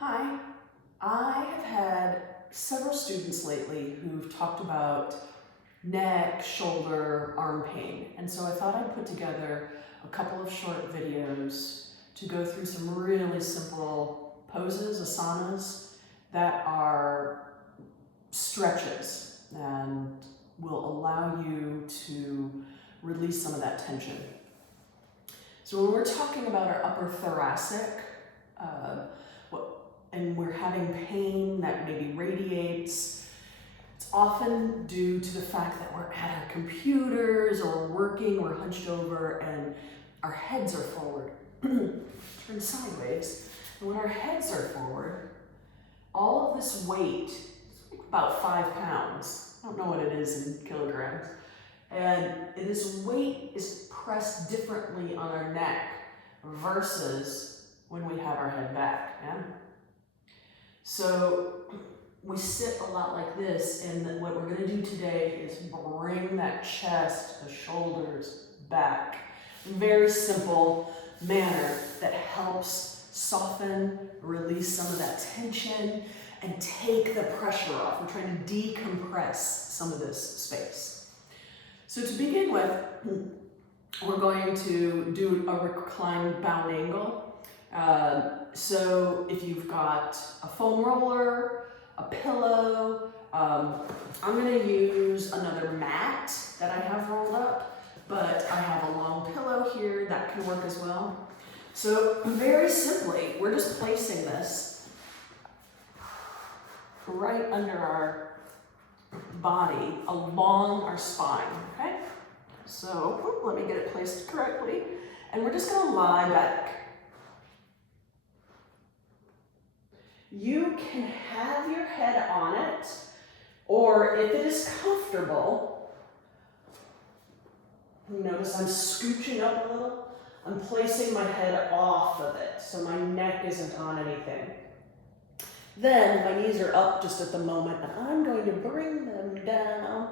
Hi, I have had several students lately who've talked about neck, shoulder, arm pain, and so I thought I'd put together a couple of short videos to go through some really simple poses, asanas, that are stretches and will allow you to release some of that tension. So when we're talking about our upper thoracic, and we're having pain that maybe radiates, it's often due to the fact that we're at our computers or we're working, we're hunched over, and our heads are forward, turned sideways. And when our heads are forward, all of this weight, it's about 5 pounds, I don't know what it is in kilograms, and this weight is pressed differently on our neck versus when we have our head back, yeah? So we sit a lot like this, and what we're going to do today is bring that chest, the shoulders back in a very simple manner that helps soften, release some of that tension, and take the pressure off. We're trying to decompress some of this space. So to begin with, we're going to do a reclined bound angle. So if you've got a foam roller, a pillow, I'm going to use another mat that I have rolled up, but I have a long pillow here that can work as well. So very simply, we're just placing this right under our body, along our spine, okay? So let me get it placed correctly, and we're just going to lie back. You can have your head on it, or if it is comfortable, notice I'm scooching up a little. I'm placing my head off of it, so my neck isn't on anything. Then my knees are up just at the moment, and I'm going to bring them down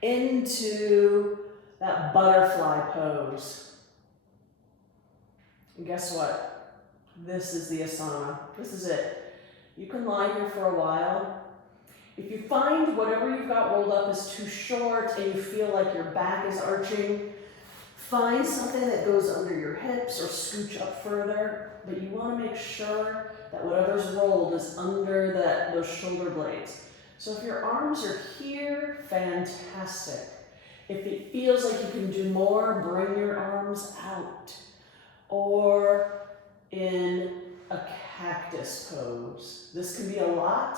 into that butterfly pose. And guess what? This is the asana. This is it. You can lie here for a while. If you find whatever you've got rolled up is too short and you feel like your back is arching, find something that goes under your hips or scooch up further, but you want to make sure that whatever's rolled is under those shoulder blades. So if your arms are here, fantastic. If it feels like you can do more, bring your arms out. Or in a cactus pose. This can be a lot.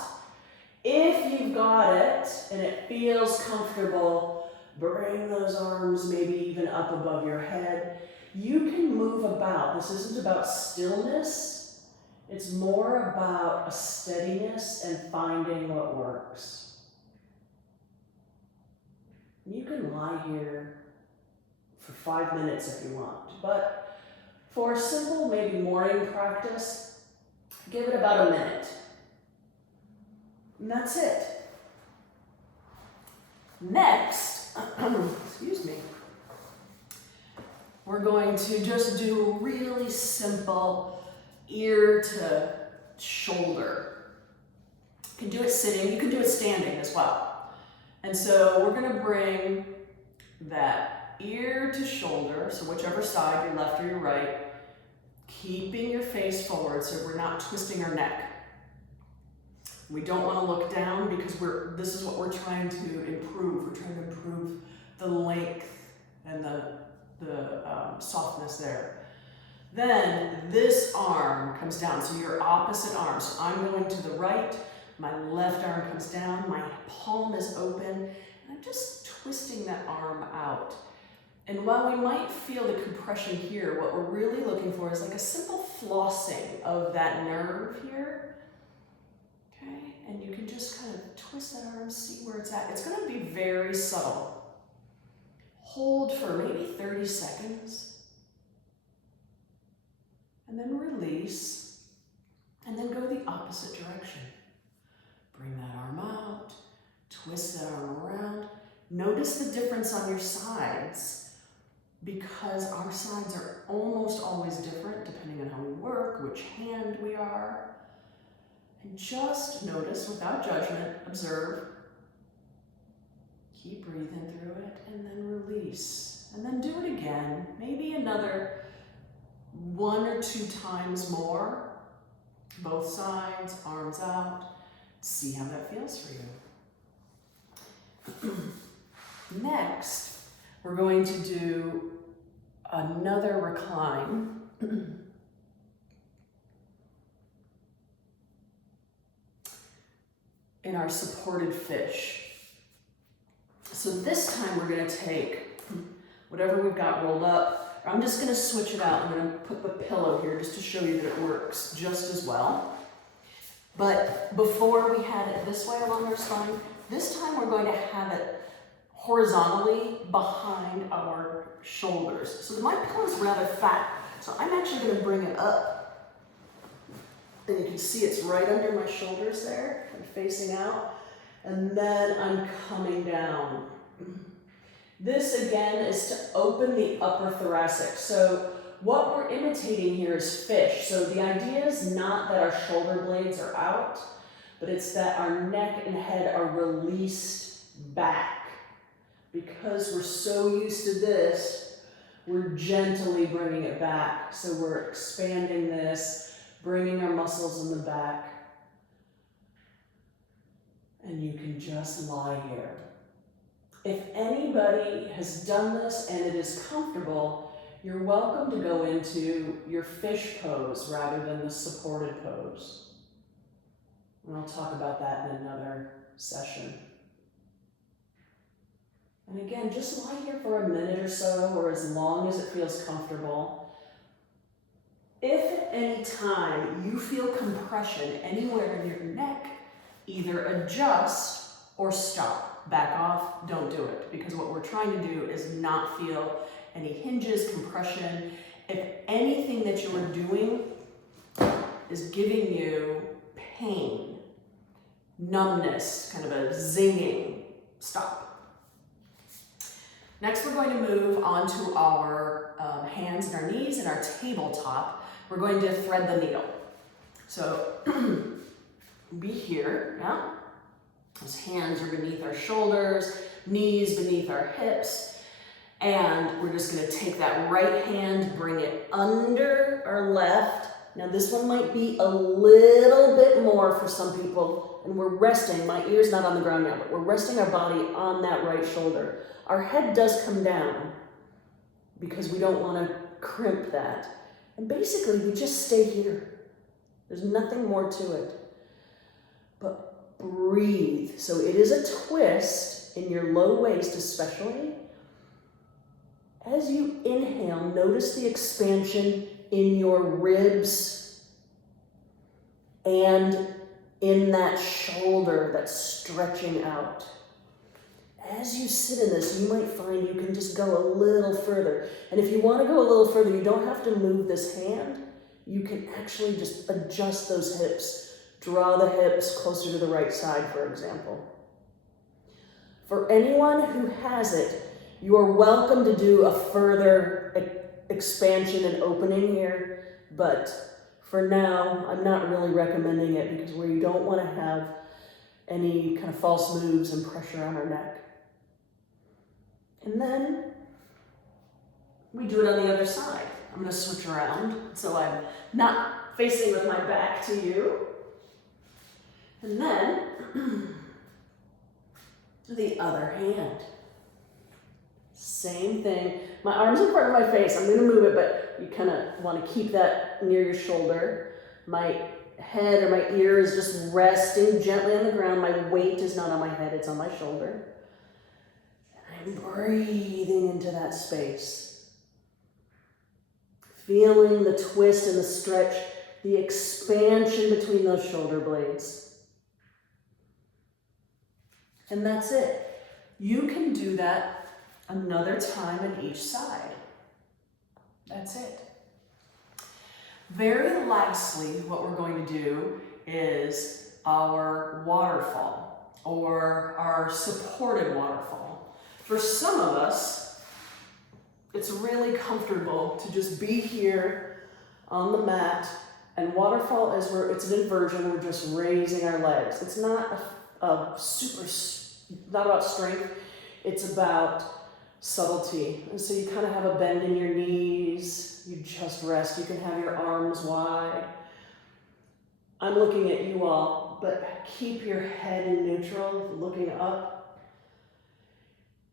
If you've got it and it feels comfortable, bring those arms maybe even up above your head. You can move about. This isn't about stillness. It's more about a steadiness and finding what works. You can lie here for 5 minutes if you want, but for a simple, maybe morning practice, give it about a minute. And that's it. Next, excuse me, we're going to just do a really simple ear to shoulder. You can do it sitting, you can do it standing as well. And so we're going to bring that ear to shoulder, so whichever side, your left or your right, keeping your face forward so we're not twisting our neck. We don't want to look down because this is what we're trying to improve. We're trying to improve the length and the softness there. Then this arm comes down, so your opposite arm. So I'm going to the right, my left arm comes down, my palm is open, and I'm just twisting that arm out. And while we might feel the compression here, what we're really looking for is like a simple flossing of that nerve here. Okay, and you can just kind of twist that arm, see where it's at. It's going to be very subtle. Hold for maybe 30 seconds. And then release. And then go the opposite direction. Bring that arm out. Twist that arm around. Notice the difference on your sides, because our sides are almost always different depending on how we work, which hand we are. And just notice without judgment, observe. Keep breathing through it and then release. And then do it again, maybe another 1 or 2 times more. Both sides, arms out. See how that feels for you. Next, we're going to do another recline. In our supported fish. So this time we're going to take whatever we've got rolled up. I'm just going to switch it out. I'm going to put the pillow here just to show you that it works just as well. But before we had it this way along our spine, this time we're going to have it horizontally behind our shoulders. So my pillow is rather fat, so I'm actually going to bring it up. And you can see it's right under my shoulders there, kind of facing out. And then I'm coming down. This again is to open the upper thoracic. So what we're imitating here is fish. So the idea is not that our shoulder blades are out, but it's that our neck and head are released back. Because we're so used to this, we're gently bringing it back. So we're expanding this, bringing our muscles in the back. And you can just lie here. If anybody has done this and it is comfortable, you're welcome to go into your fish pose rather than the supported pose. And I'll talk about that in another session. And again, just lie here for a minute or so, or as long as it feels comfortable. If at any time you feel compression anywhere in your neck, either adjust or stop. Back off, don't do it, because what we're trying to do is not feel any hinges, compression. If anything that you are doing is giving you pain, numbness, kind of a zinging, stop. Next, we're going to move on to our hands and our knees and our tabletop. We're going to thread the needle. So be here, yeah? Those hands are beneath our shoulders, knees beneath our hips, and we're just going to take that right hand, bring it under our left. Now this one might be a little bit more for some people, and we're resting, my ear's not on the ground now, but we're resting our body on that right shoulder. Our head does come down because we don't want to crimp that. And basically we just stay here. There's nothing more to it. But breathe. So it is a twist in your low waist especially. As you inhale, notice the expansion in your ribs and in that shoulder that's stretching out. As you sit in this, you might find you can just go a little further. And if you want to go a little further, you don't have to move this hand. You can actually just adjust those hips. Draw the hips closer to the right side, for example. For anyone who has it, you are welcome to do a further expansion and opening here, but for now, I'm not really recommending it because we don't want to have any kind of false moves and pressure on our neck. And then we do it on the other side. I'm going to switch around so I'm not facing with my back to you. And then the other hand. Same thing. My arm's in front of my face. I'm going to move it, but you kind of want to keep that near your shoulder. My head or my ear is just resting gently on the ground. My weight is not on my head, it's on my shoulder. And I'm breathing into that space. Feeling the twist and the stretch, the expansion between those shoulder blades. And that's it. You can do that another time on each side. That's it. Very lastly, what we're going to do is our waterfall, or our supported waterfall. For some of us, it's really comfortable to just be here on the mat And waterfall is where it's an inversion, we're just raising our legs. It's not not about strength, it's about subtlety. And so you kind of have a bend in your knees, you just rest, you can have your arms wide. I'm looking at you all, but keep your head in neutral, looking up.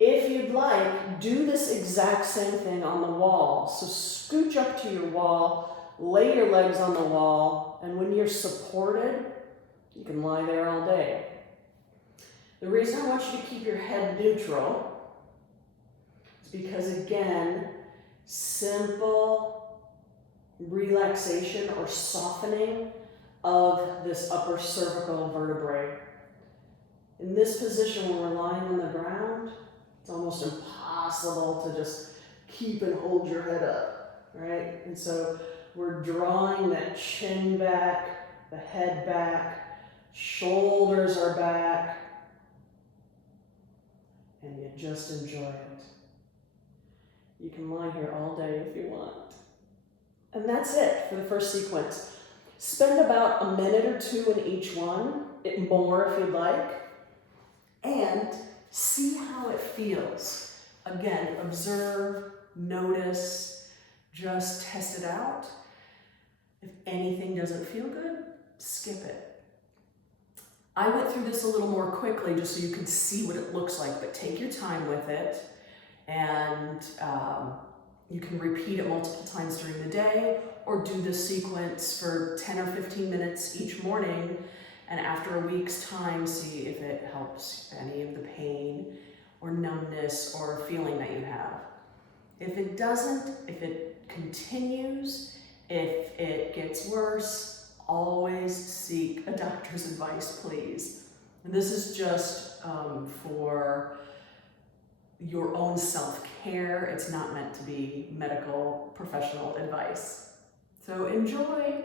If you'd like, do this exact same thing on the wall. So scooch up to your wall, lay your legs on the wall, and when you're supported, you can lie there all day. The reason I want you to keep your head neutral is because, again, simple relaxation or softening of this upper cervical vertebrae. In this position, when we're lying on the ground, it's almost impossible to just keep and hold your head up, right? And so we're drawing that chin back, the head back, shoulders are back, and you just enjoy it. You can lie here all day if you want. And that's it for the first sequence. Spend about a minute or two in each one, more if you'd like, and see how it feels. Again, observe, notice, just test it out. If anything doesn't feel good, skip it. I went through this a little more quickly just so you could see what it looks like, but take your time with it, and you can repeat it multiple times during the day, or do the sequence for 10 or 15 minutes each morning, and after a week's time, see if it helps any of the pain or numbness or feeling that you have. If it doesn't, if it continues, if it gets worse, always seek a doctor's advice, please. And this is just for your own self-care. It's not meant to be medical professional advice. So enjoy.